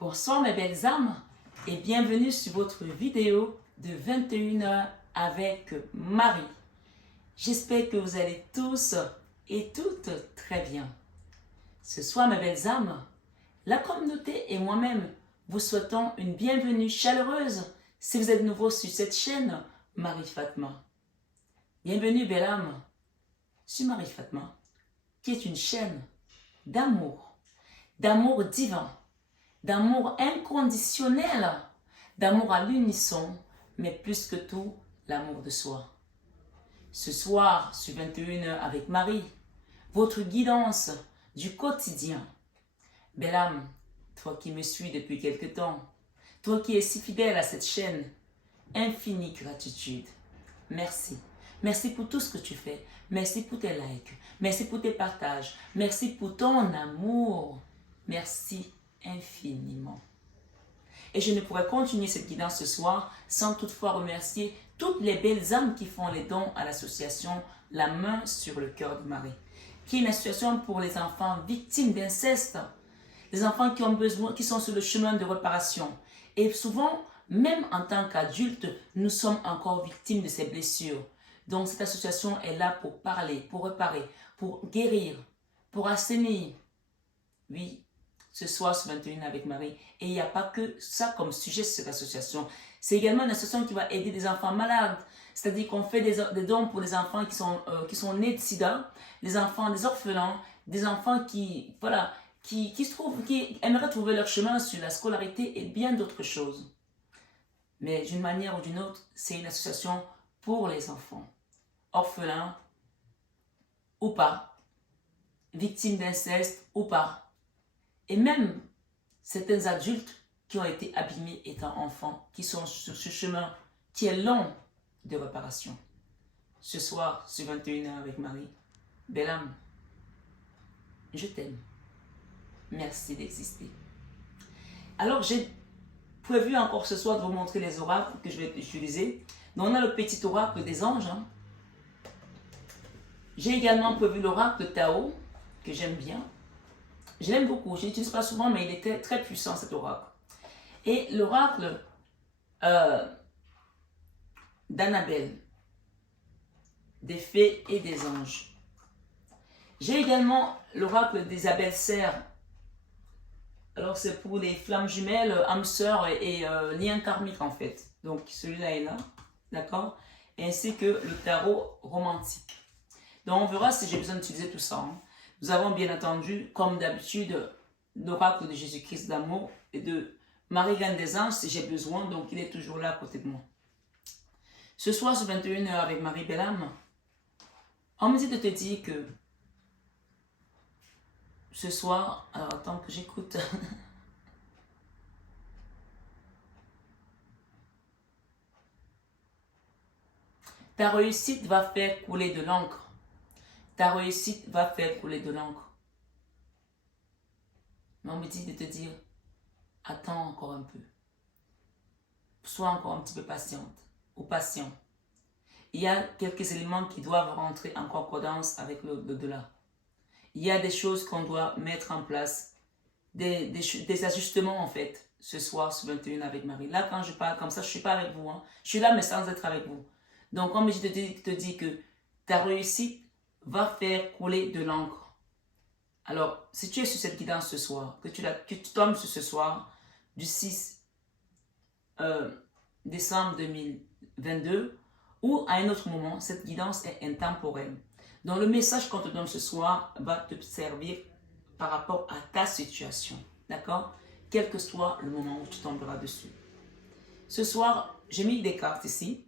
Bonsoir mes belles âmes et bienvenue sur votre vidéo de 21h avec Marie. J'espère que vous allez tous et toutes très bien. Ce soir mes belles âmes, la communauté et moi-même vous souhaitons une bienvenue chaleureuse si vous êtes nouveau sur cette chaîne Marie Fatma. Bienvenue belle âme sur Marie Fatma qui est une chaîne d'amour divin, d'amour inconditionnel, d'amour à l'unisson, mais plus que tout, l'amour de soi. Ce soir, sur 21h avec Marie, votre guidance du quotidien. Belle âme, toi qui me suis depuis quelque temps, toi qui es si fidèle à cette chaîne, infinie gratitude. Merci. Merci pour tout ce que tu fais. Merci pour tes likes. Merci pour tes partages. Merci pour ton amour. Merci infiniment. Et je ne pourrais continuer cette guidance ce soir sans toutefois remercier toutes les belles âmes qui font les dons à l'association La Main sur le Cœur de Marie, qui est une association pour les enfants victimes d'inceste, les enfants qui ont besoin, qui sont sur le chemin de réparation. Et souvent, même en tant qu'adultes, nous sommes encore victimes de ces blessures. Donc cette association est là pour parler, pour réparer, pour guérir, pour assainir. Oui, ce soir sur 21 avec Marie. Et il n'y a pas que ça comme sujet sur cette association. C'est également une association qui va aider des enfants malades. C'est-à-dire qu'on fait des dons pour les enfants qui sont nés de sida, des enfants, des orphelins, des enfants qui aimeraient trouver leur chemin sur la scolarité et bien d'autres choses. Mais d'une manière ou d'une autre, c'est une association pour les enfants, orphelins ou pas, victimes d'inceste ou pas. Et même certains adultes qui ont été abîmés étant enfants, qui sont sur ce chemin qui est long de réparation. Ce soir, sur 21h avec Marie, belle âme, je t'aime. Merci d'exister. Alors, j'ai prévu encore ce soir de vous montrer les oracles que je vais utiliser. Donc, on a le petit oracle des anges. J'ai également prévu l'oracle Tao, que j'aime bien. Je l'aime beaucoup, je ne l'utilise pas souvent, mais il était très puissant cet oracle. Et l'oracle d'Annabelle, des fées et des anges. J'ai également l'oracle d'Isabelle Serre. Alors c'est pour les flammes jumelles, âmes sœurs et liens karmiques en fait. Donc celui-là est là, d'accord? Ainsi que le tarot romantique. Donc on verra si j'ai besoin d'utiliser tout ça. Nous avons bien entendu, comme d'habitude, l'oracle de Jésus-Christ d'amour et de Marie-Reine des Anges si j'ai besoin, donc il est toujours là à côté de moi. Ce soir, sur 21h avec Marie Belle-Âme, on me dit de te dire que ce soir, alors attends que j'écoute. Ta réussite va faire couler de l'encre. Ta réussite va faire couler de l'encre. Mais on me dit de te dire, attends encore un peu. Sois encore un petit peu patiente ou patient. Il y a quelques éléments qui doivent rentrer en concordance avec l'au-delà. Il y a des choses qu'on doit mettre en place, des ajustements en fait, ce soir sur 21 avec Marie. Là, quand je parle comme ça, je ne suis pas avec vous. Je suis là, mais sans être avec vous. Donc, comme je te dis que ta réussite va faire couler de l'encre. Alors, si tu es sur cette guidance ce soir, que tu tombes sur ce soir, du 6 décembre 2022, ou à un autre moment, cette guidance est intemporelle. Donc, le message qu'on te donne ce soir va te servir par rapport à ta situation. D'accord? Quel que soit le moment où tu tomberas dessus. Ce soir, j'ai mis des cartes ici.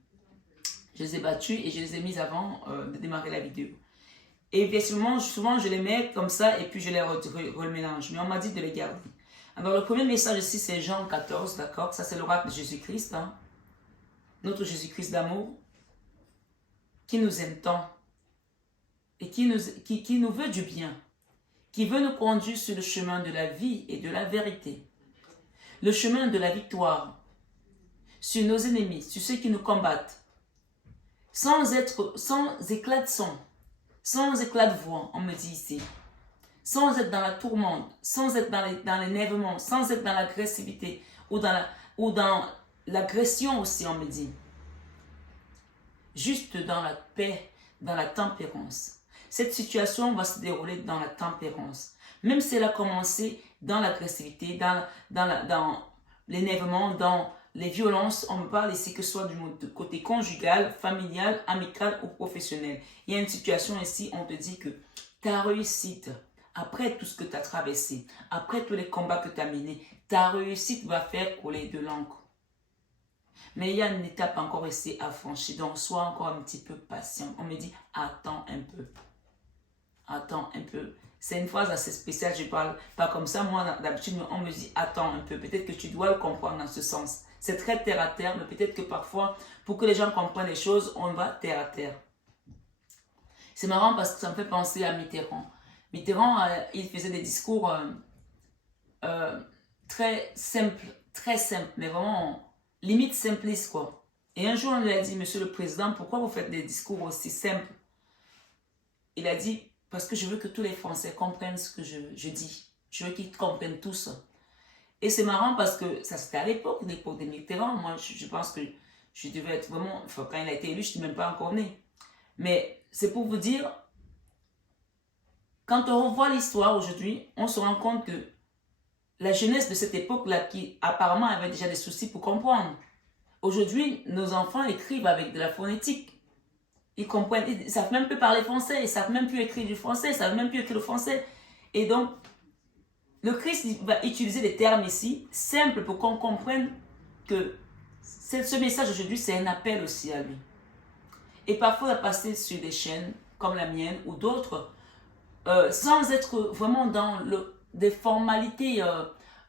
Je les ai battues et je les ai mises avant de démarrer la vidéo. Et effectivement, souvent, je les mets comme ça et puis je les remélange. Mais on m'a dit de les garder. Alors, le premier message ici, c'est Jean 14, d'accord? Ça, c'est l'oracle de Jésus-Christ. Notre Jésus-Christ d'amour, qui nous aime tant et qui nous veut du bien, qui veut nous conduire sur le chemin de la vie et de la vérité, le chemin de la victoire, sur nos ennemis, sur ceux qui nous combattent, sans éclat de son, sans éclat de voix, on me dit ici, sans être dans la tourmente, sans être dans l'énervement, sans être dans l'agressivité ou dans l'agression aussi, on me dit. Juste dans la paix, dans la tempérance. Cette situation va se dérouler dans la tempérance. Même si elle a commencé dans l'agressivité, dans l'énervement, dans les violences, on me parle ici que ce soit du côté conjugal, familial, amical ou professionnel. Il y a une situation ici, on te dit que ta réussite, après tout ce que tu as traversé, après tous les combats que tu as menés, ta réussite va faire couler de l'encre. Mais il y a une étape encore ici à franchir, donc sois encore un petit peu patient. On me dit, attends un peu. Attends un peu. C'est une phrase assez spéciale, je ne parle pas comme ça. Moi, d'habitude, on me dit, attends un peu. Peut-être que tu dois le comprendre dans ce sens. C'est très terre à terre, mais peut-être que parfois, pour que les gens comprennent les choses, on va terre à terre. C'est marrant parce que ça me fait penser à Mitterrand. Mitterrand, il faisait des discours très simples, mais vraiment limite simpliste, quoi. Et un jour, on lui a dit, Monsieur le Président, pourquoi vous faites des discours aussi simples? Il a dit, parce que je veux que tous les Français comprennent ce que je dis. Je veux qu'ils comprennent tout ça. Et c'est marrant parce que ça c'était à l'époque de Mitterrand. Moi, je pense que je devais être vraiment... Enfin, quand il a été élu, je n'étais même pas encore né. Mais c'est pour vous dire, quand on revoit l'histoire aujourd'hui, on se rend compte que la jeunesse de cette époque-là, qui apparemment avait déjà des soucis pour comprendre. Aujourd'hui, nos enfants écrivent avec de la phonétique. Ils comprennent, ils ne savent même plus parler français, ils ne savent même plus écrire du français, ils ne savent même plus écrire le français. Et donc, le Christ va utiliser des termes ici, simples pour qu'on comprenne que ce message aujourd'hui, c'est un appel aussi à lui. Et parfois, il va passer sur des chaînes comme la mienne ou d'autres, sans être vraiment dans des formalités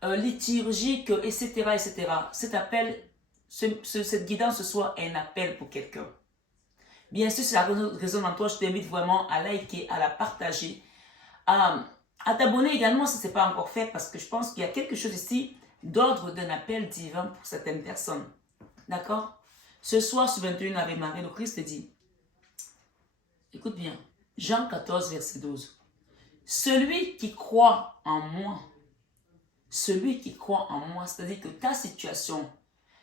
liturgiques, etc., etc. Cet appel, cette guidance, ce soit un appel pour quelqu'un. Bien sûr, si ça résonne en toi, je t'invite vraiment à liker, à la partager, à t'abonner également si ce n'est pas encore fait, parce que je pense qu'il y a quelque chose ici d'ordre d'un appel divin pour certaines personnes. D'accord? Ce soir, sur 21 Ave Marie, le Christ dit, écoute bien, Jean 14, verset 12. Celui qui croit en moi, c'est-à-dire que ta situation,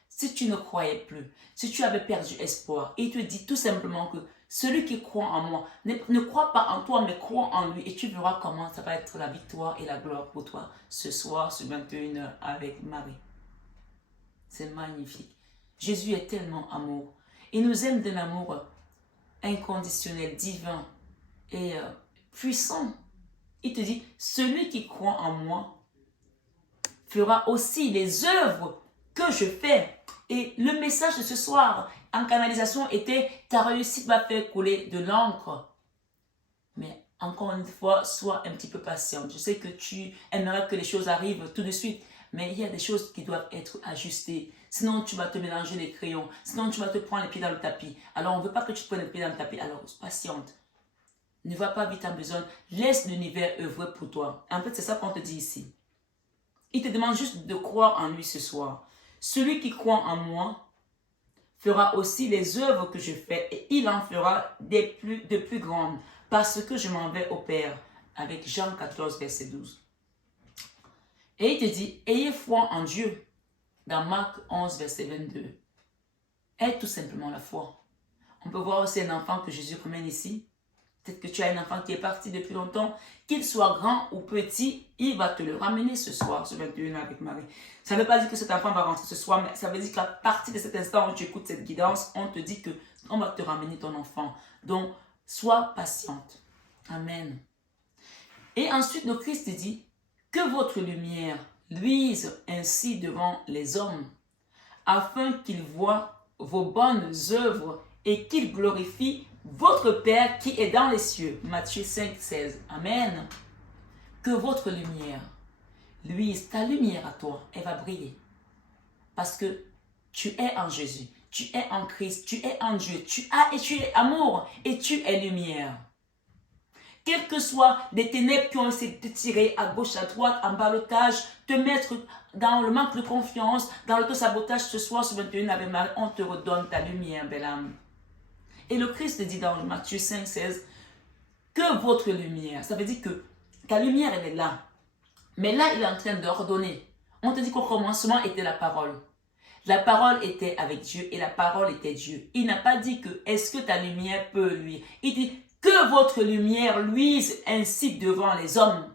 si tu ne croyais plus, si tu avais perdu espoir, il te dit tout simplement que celui qui croit en moi, ne croit pas en toi, mais croit en lui. Et tu verras comment ça va être la victoire et la gloire pour toi ce soir sur 21h avec Marie. C'est magnifique. Jésus est tellement amour. Il nous aime d'un amour inconditionnel, divin et puissant. Il te dit, celui qui croit en moi fera aussi les œuvres que je fais. Et le message de ce soir en canalisation était, ta réussite va faire couler de l'encre. Mais encore une fois, sois un petit peu patiente. Je sais que tu aimerais que les choses arrivent tout de suite, mais il y a des choses qui doivent être ajustées. Sinon, tu vas te mélanger les crayons. Sinon, tu vas te prendre les pieds dans le tapis. Alors, on ne veut pas que tu te prennes les pieds dans le tapis. Alors, patiente. Ne va pas vite en besoin. Laisse l'univers œuvrer pour toi. En fait, c'est ça qu'on te dit ici. Il te demande juste de croire en lui ce soir. Celui qui croit en moi fera aussi les œuvres que je fais et il en fera de plus grandes parce que je m'en vais au Père. Avec Jean 14, verset 12. Et il te dit, ayez foi en Dieu. Dans Marc 11, verset 22. Aie tout simplement la foi. On peut voir aussi un enfant que Jésus ramène ici. Peut-être que tu as un enfant qui est parti depuis longtemps, qu'il soit grand ou petit, il va te le ramener ce soir, ce 21 avec Marie. Ça ne veut pas dire que cet enfant va rentrer ce soir, mais ça veut dire qu'à partir de cet instant où tu écoutes cette guidance, on te dit qu'on va te ramener ton enfant. Donc, sois patiente. Amen. Et ensuite, le Christ dit, que votre lumière luise ainsi devant les hommes, afin qu'ils voient vos bonnes œuvres et qu'ils glorifient votre Père qui est dans les cieux. Matthieu 5, 16. Amen. Que votre lumière luise, ta lumière à toi, elle va briller. Parce que tu es en Jésus, tu es en Christ, tu es en Dieu, tu es amour et tu es lumière. Quelles que soient les ténèbres qui ont essayé de te tirer à gauche, à droite, en ballottage, te mettre dans le manque de confiance, dans l'auto-sabotage ce soir, sur 21 avec Marie, on te redonne ta lumière, belle âme. Et le Christ dit dans Matthieu 5, 16, que votre lumière, ça veut dire que ta lumière, elle est là. Mais là, il est en train d'ordonner. On te dit qu'au commencement était la parole. La parole était avec Dieu et la parole était Dieu. Il n'a pas dit que est-ce que ta lumière peut luire. Il dit que votre lumière luise ainsi devant les hommes.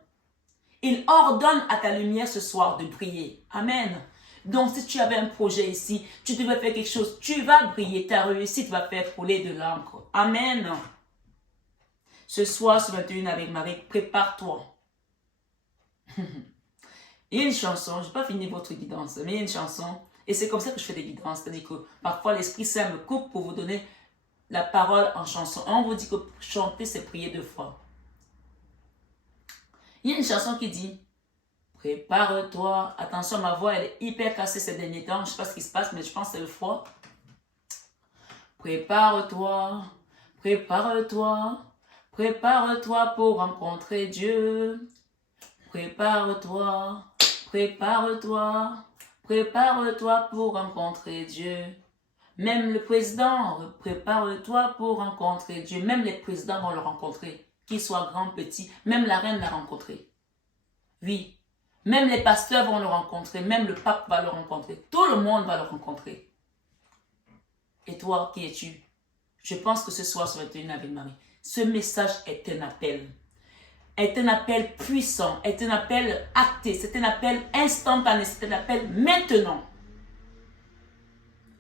Il ordonne à ta lumière ce soir de briller. Amen. Donc si tu avais un projet ici, tu devais faire quelque chose, tu vas briller, ta réussite va faire couler de l'encre. Amen. Ce soir, ce 21 avec Marie, prépare-toi. Il y a une chanson, je n'ai pas fini votre guidance, mais il y a une chanson, et c'est comme ça que je fais des guidances, c'est-à-dire que parfois l'Esprit Saint me coupe pour vous donner la parole en chanson. On vous dit que chanter, c'est prier 2 fois. Il y a une chanson qui dit, prépare-toi, attention, ma voix, elle est hyper cassée ces derniers temps, je ne sais pas ce qui se passe, mais je pense que c'est le froid. Prépare-toi, prépare-toi, prépare-toi pour rencontrer Dieu. Prépare-toi, prépare-toi, prépare-toi pour rencontrer Dieu. Même le président, prépare-toi pour rencontrer Dieu. Même les présidents vont le rencontrer, qu'ils soient grands, petits. Même la reine l'a rencontré. Oui, même les pasteurs vont le rencontrer. Même le pape va le rencontrer. Tout le monde va le rencontrer. Et toi, qui es-tu? Je pense que ce soir, sur 21 avec Marie, ce message est un appel. Est un appel puissant, est un appel acté, c'est un appel instantané, c'est un appel maintenant.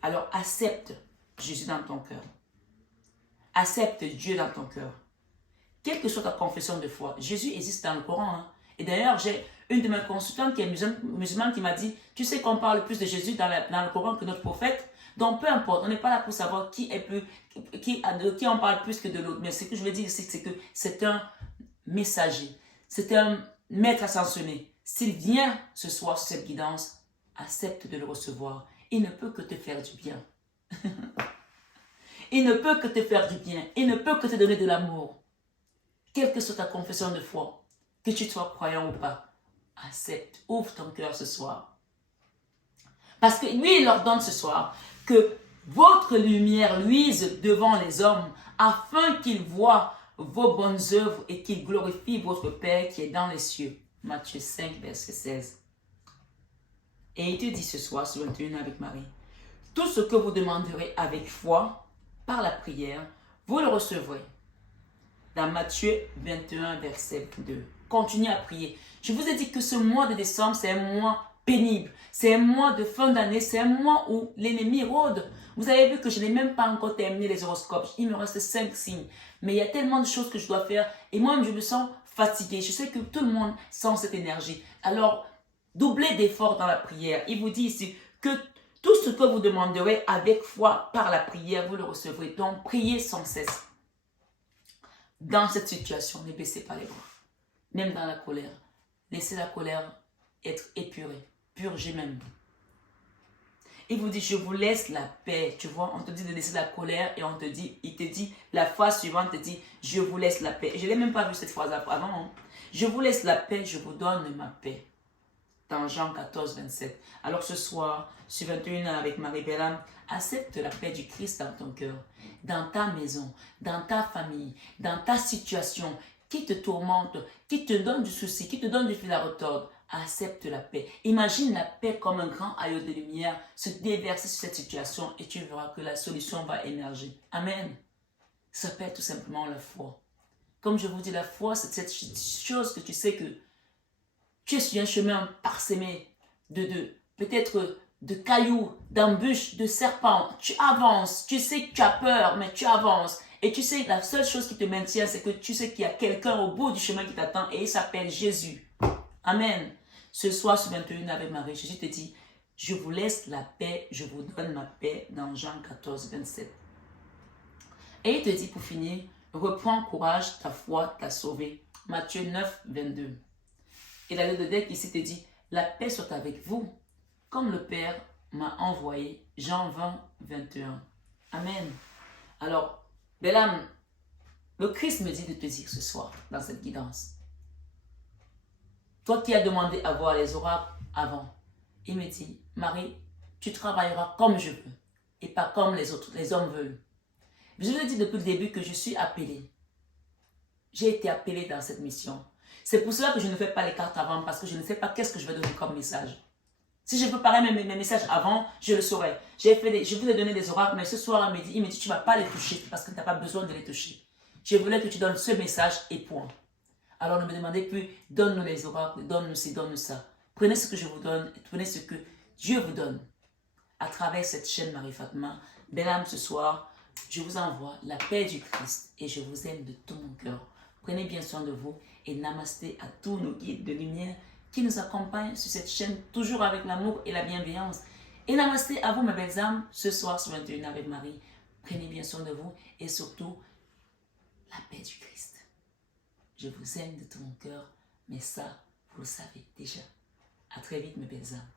Alors accepte Jésus dans ton cœur. Accepte Dieu dans ton cœur. Quelle que soit ta confession de foi, Jésus existe dans le Coran. Hein. Et d'ailleurs, j'ai une de mes consultantes qui est musulmane qui m'a dit, tu sais qu'on parle plus de Jésus dans le Coran que notre prophète. Donc peu importe, on n'est pas là pour savoir de qui on parle plus que de l'autre. Mais ce que je veux dire ici, c'est que c'est un messager. C'est un maître ascensionné. S'il vient ce soir sur cette guidance, accepte de le recevoir. Il ne peut que te faire du bien. Il ne peut que te faire du bien. Il ne peut que te donner de l'amour. Quelle que soit ta confession de foi, que tu sois croyant ou pas, accepte, ouvre ton cœur ce soir. Parce que lui, il ordonne ce soir que votre lumière luise devant les hommes afin qu'ils voient vos bonnes œuvres et qu'il glorifie votre Père qui est dans les cieux. Matthieu 5, verset 16. Et il te dit ce soir, sur 21 avec Marie, tout ce que vous demanderez avec foi, par la prière, vous le recevrez. Dans Matthieu 21, verset 2. Continuez à prier. Je vous ai dit que ce mois de décembre, c'est un mois pénible. C'est un mois de fin d'année. C'est un mois où l'ennemi rôde. Vous avez vu que je n'ai même pas encore terminé les horoscopes. Il me reste 5 signes. Mais il y a tellement de choses que je dois faire. Et moi-même, je me sens fatiguée. Je sais que tout le monde sent cette énergie. Alors, doublez d'efforts dans la prière. Il vous dit ici que tout ce que vous demanderez avec foi par la prière, vous le recevrez. Donc, priez sans cesse. Dans cette situation, ne baissez pas les bras. Même dans la colère. Laissez la colère être épurée. Purgez même. Il vous dit, je vous laisse la paix. Tu vois, on te dit de laisser la colère et on te dit, il te dit, la phrase suivante te dit, je vous laisse la paix. Je ne l'ai même pas vu cette phrase avant. Hein. Je vous laisse la paix, je vous donne ma paix. Dans Jean 14, 27. Alors ce soir, sur 21 ans avec Marie-Belle, accepte la paix du Christ dans ton cœur, dans ta maison, dans ta famille, dans ta situation qui te tourmente, qui te donne du souci, qui te donne du fil à retordre. Accepte la paix. Imagine la paix comme un grand aïeul de lumière se déverser sur cette situation et tu verras que la solution va émerger. Amen. Ça s'appelle tout simplement la foi. Comme je vous dis, la foi, c'est cette chose que tu sais que tu es sur un chemin parsemé peut-être de cailloux, d'embûches, de serpents. Tu avances, tu sais que tu as peur, mais tu avances. Et tu sais que la seule chose qui te maintient, c'est que tu sais qu'il y a quelqu'un au bout du chemin qui t'attend et il s'appelle Jésus. Amen. Ce soir, sur 21 avec Marie, Jésus te dit, je vous laisse la paix, je vous donne ma paix dans Jean 14, 27. Et il te dit pour finir, reprends courage, ta foi t'a sauvé. Matthieu 9, 22. Et la lettre de Dec ici te dit, la paix soit avec vous, comme le Père m'a envoyé. Jean 20, 21. Amen. Alors, belle âme, le Christ me dit de te dire ce soir, dans cette guidance, toi qui as demandé à voir les oracles avant, il me dit, Marie, tu travailleras comme je veux et pas comme les hommes veulent. Je vous ai dit depuis le début que je suis appelée. J'ai été appelée dans cette mission. C'est pour cela que je ne fais pas les cartes avant, parce que je ne sais pas qu'est-ce que je vais donner comme message. Si je préparais mes messages avant, je le saurais. Je voulais donner des horaires, mais ce soir, il me dit, tu ne vas pas les toucher parce que tu n'as pas besoin de les toucher. Je voulais que tu donnes ce message et point. Alors ne me demandez plus, donne-nous les oracles, donne-nous ci, donne-nous ça. Prenez ce que je vous donne, prenez ce que Dieu vous donne. À travers cette chaîne Marie-Fatma, belle âme, ce soir, je vous envoie la paix du Christ et je vous aime de tout mon cœur. Prenez bien soin de vous et namasté à tous nos guides de lumière qui nous accompagnent sur cette chaîne, toujours avec l'amour et la bienveillance. Et namasté à vous, mes belles âmes, ce soir sur 21 avec Marie. Prenez bien soin de vous et surtout, la paix du Christ. Je vous aime de tout mon cœur, mais ça, vous le savez déjà. À très vite, mes belles âmes.